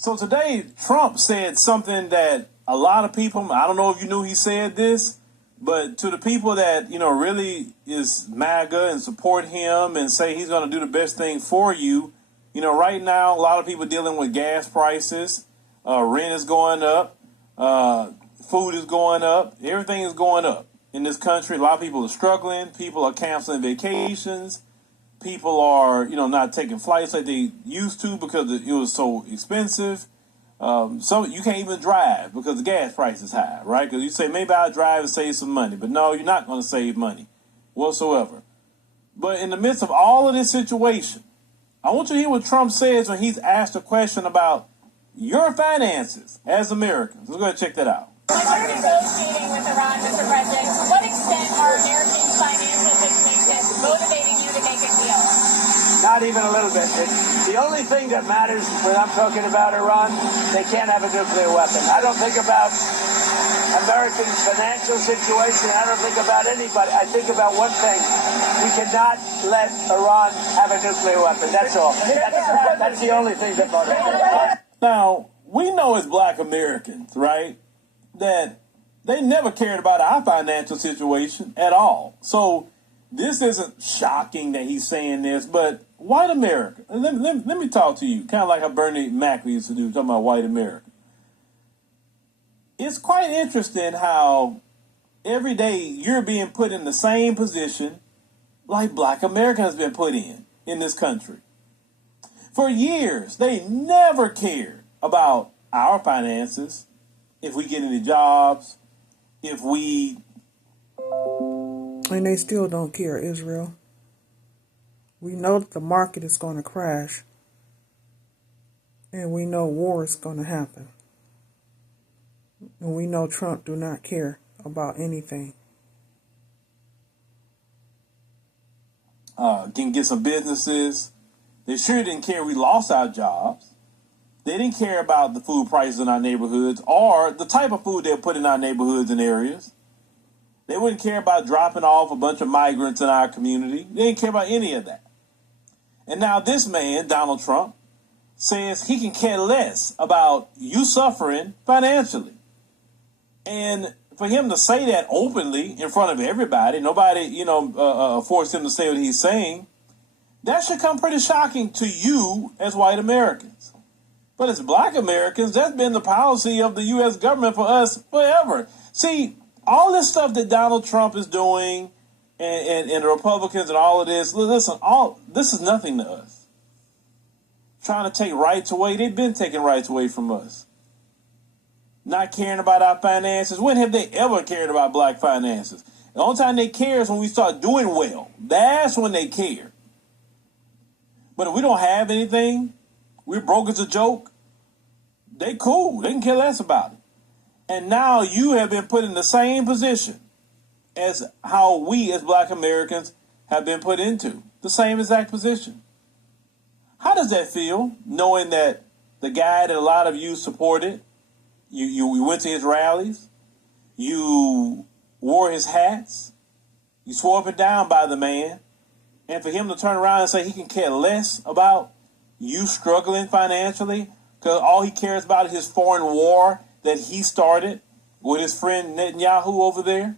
So today, Trump said something that a lot of people, I don't know if you knew he said this, but to the people that, really is MAGA and support him and say he's going to do the best thing for you, right now, a lot of people dealing with gas prices, rent is going up, food is going up, everything is going up in this country. A lot of people are struggling, people are canceling vacations. People are, not taking flights like they used to because it was so expensive. So you can't even drive because the gas price is high, right? Because you say, maybe I'll drive and save some money. But no, you're not going to save money whatsoever. But in the midst of all of this situation, I want you to hear what Trump says when he's asked a question about your finances as Americans. Let's go ahead and check that out. When you're negotiating with Iran, Mr. President, to what extent are Americans' financial situations motivating you to make a deal? Not even a little bit. The only thing that matters when I'm talking about Iran, they can't have a nuclear weapon. I don't think about Americans' financial situation. I don't think about anybody. I think about one thing. We cannot let Iran have a nuclear weapon. That's all. That's the only thing that matters. Now, we know as Black Americans, right, that they never cared about our financial situation at all. So this isn't shocking that he's saying this, but white America, let me talk to you, kind of like how Bernie Mac used to do, talking about white America. It's quite interesting how every day you're being put in the same position like Black America has been put in this country. For years, they never cared about our finances, if we get any jobs, if we... And they still don't care, Israel. We know that the market is going to crash. And we know war is going to happen. And we know Trump do not care about anything. Can get some businesses. They sure didn't care we lost our jobs. They didn't care about the food prices in our neighborhoods or the type of food they put in our neighborhoods and areas. They wouldn't care about dropping off a bunch of migrants in our community. They didn't care about any of that. And now this man, Donald Trump, says he can care less about you suffering financially. And for him to say that openly in front of everybody, nobody, forced him to say what he's saying, that should come pretty shocking to you as white Americans. But as Black Americans, that's been the policy of the U.S. government for us forever. See, all this stuff that Donald Trump is doing and the Republicans and all of this, listen, this is nothing to us. Trying to take rights away, they've been taking rights away from us. Not caring about our finances. When have they ever cared about Black finances? The only time they care is when we start doing well. That's when they care. But if we don't have anything, we're broke as a joke, they cool. They can care less about it. And now you have been put in the same position as how we as Black Americans have been put into. The same exact position. How does that feel, knowing that the guy that a lot of you supported, you went to his rallies, you wore his hats, you swore up and down by the man, and for him to turn around and say he can care less about you struggling financially because all he cares about is his foreign war that he started with his friend Netanyahu over there?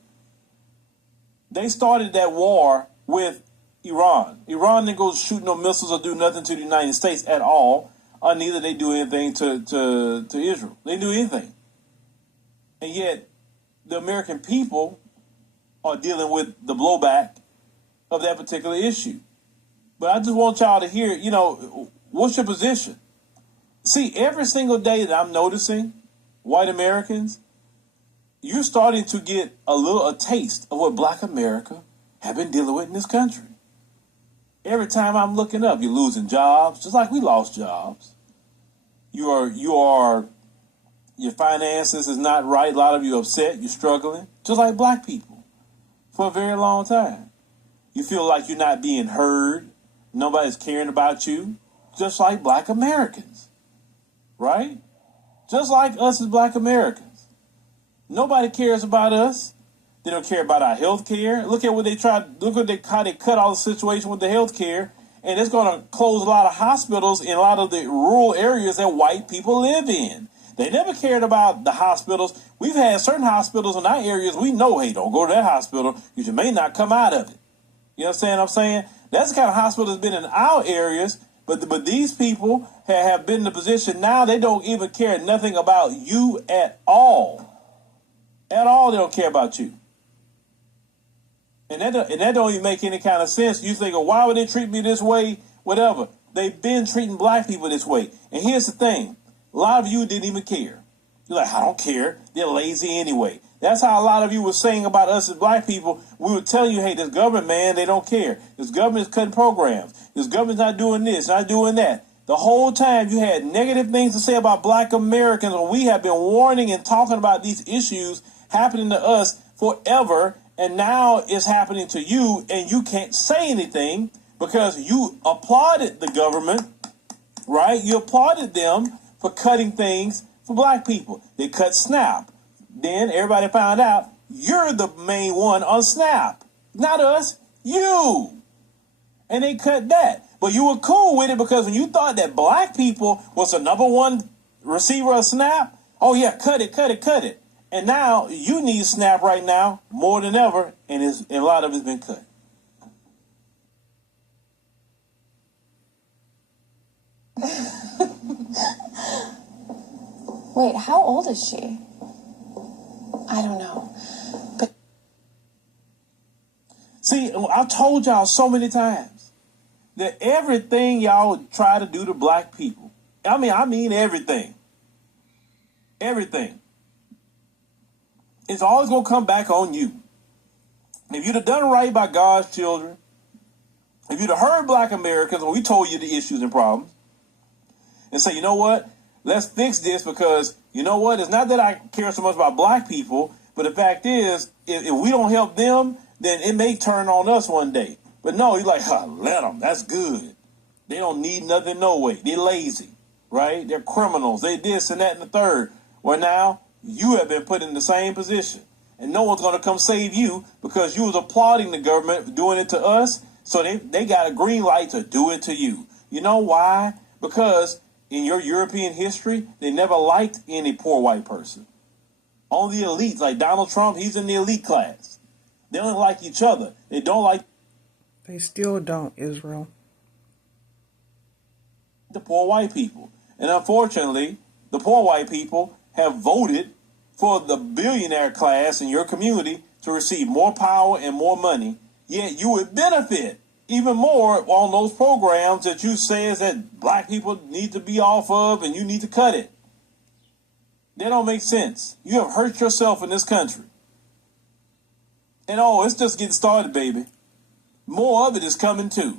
They started that war with Iran. Iran didn't go shoot no missiles or do nothing to the United States at all, or neither they do anything to Israel. They didn't do anything. And yet, the American people are dealing with the blowback of that particular issue. But I just want y'all to hear, what's your position? See, every single day that I'm noticing, white Americans, you're starting to get a taste of what Black America have been dealing with in this country. Every time I'm looking up, you're losing jobs, just like we lost jobs. Your finances is not right. A lot of you are upset. You're struggling, just like Black people, for a very long time. You feel like you're not being heard. Nobody's caring about you, just like Black Americans, right? Just like us as Black Americans. Nobody cares about us. They don't care about our health care. Look at what they tried. Look at how they cut all the situation with the health care. And it's going to close a lot of hospitals in a lot of the rural areas that white people live in. They never cared about the hospitals. We've had certain hospitals in our areas. We know, hey, don't go to that hospital because you may not come out of it. You understand what I'm saying? That's the kind of hospital that's been in our areas. But these people have been in the position now they don't even care nothing about you at all. At all, they don't care about you. And that don't even make any kind of sense. You think, why would they treat me this way? Whatever. They've been treating black people this way. And here's the thing. A lot of you didn't even care. You're like, I don't care. They're lazy anyway. That's how a lot of you were saying about us as black people. We would tell you, hey, this government, man, they don't care. This government is cutting programs. This government's not doing this, not doing that. The whole time you had negative things to say about black Americans, when we have been warning and talking about these issues happening to us forever, and now it's happening to you, and you can't say anything because you applauded the government, right? You applauded them for cutting things for black people. They cut SNAP. Then everybody found out you're the main one on SNAP. Not us, you. And they cut that. But you were cool with it because when you thought that black people was the number one receiver of SNAP, oh yeah, cut it. And now you need SNAP right now more than ever, and a lot of it's been cut. Wait, how old is she? I don't know. But see, I've told y'all so many times that everything y'all try to do to black people, I mean everything. Everything. It's always going to come back on you. If you'd have done right by God's children, if you'd have heard black Americans when we told you the issues and problems, and say, you know what, let's fix this because, you know what, it's not that I care so much about black people, but the fact is, if we don't help them, then it may turn on us one day. But no, you're like, let them, that's good. They don't need nothing no way. They're lazy, right? They're criminals. They this and that and the third. Well, now, you have been put in the same position. And no one's going to come save you because you was applauding the government doing it to us. So they got a green light to do it to you. You know why? Because in your European history, they never liked any poor white person. Only the elites, like Donald Trump, he's in the elite class. They don't like each other. They don't like... They still don't, Israel. ...the poor white people. And unfortunately, the poor white people have voted for the billionaire class in your community to receive more power and more money, yet you would benefit even more on those programs that you say that black people need to be off of and you need to cut it. They don't make sense. You have hurt yourself in this country. And it's just getting started, baby. More of it is coming too.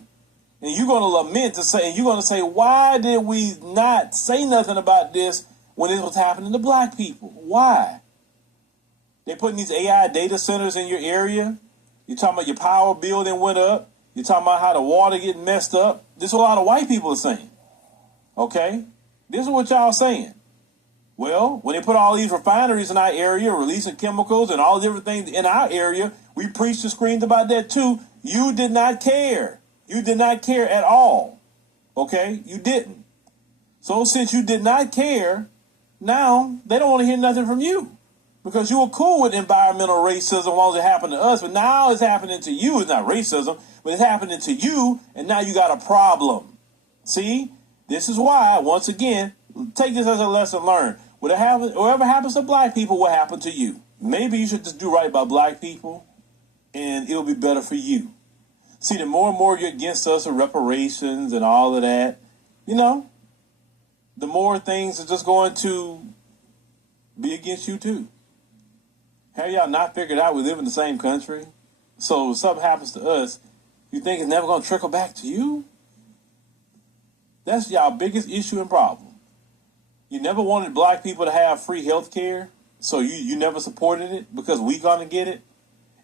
And you're going to lament you're going to say, why did we not say nothing about this when this was happening to black people? Why? They're putting these AI data centers in your area. You're talking about your power bill that went up. You're talking about how the water getting messed up. This is what a lot of white people are saying. Okay? This is what y'all saying. Well, when they put all these refineries in our area, releasing chemicals and all different things in our area, we preached and screamed about that too. You did not care. You did not care at all. Okay? You didn't. So since you did not care, now they don't want to hear nothing from you. Because you were cool with environmental racism as long as it happened to us, but now it's happening to you. It's not racism, but it's happening to you, and now you got a problem. See? This is why, once again, take this as a lesson learned. Whatever happens to black people will happen to you. Maybe you should just do right by black people, and it'll be better for you. See, the more and more you're against us with reparations and all of that, the more things are just going to be against you too. Have y'all not figured out we live in the same country? So if something happens to us, you think it's never going to trickle back to you? That's y'all biggest issue and problem. You never wanted black people to have free health care, so you never supported it because we going to get it.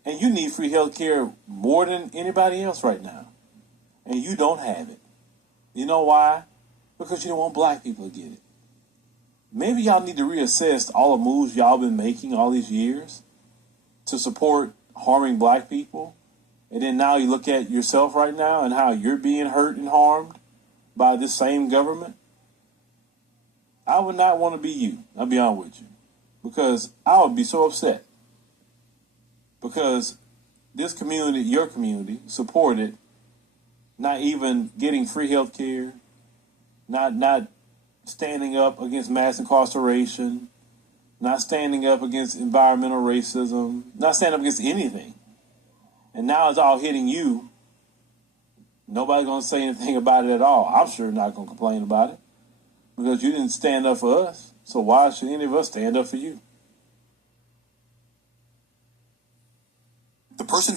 And you need free health care more than anybody else right now. And you don't have it. You know why? Because you don't want black people to get it. Maybe y'all need to reassess all the moves y'all been making all these years to support harming black people And then now you look at yourself right now and how you're being hurt and harmed by this same government. I would not want to be you. I'll be honest with you. Because I would be so upset. Because this community, your community, supported not even getting free health care, not standing up against mass incarceration, not standing up against environmental racism, not standing up against anything. And now it's all hitting you. Nobody's going to say anything about it at all. I'm sure not going to complain about it because you didn't stand up for us. So why should any of us stand up for you? The person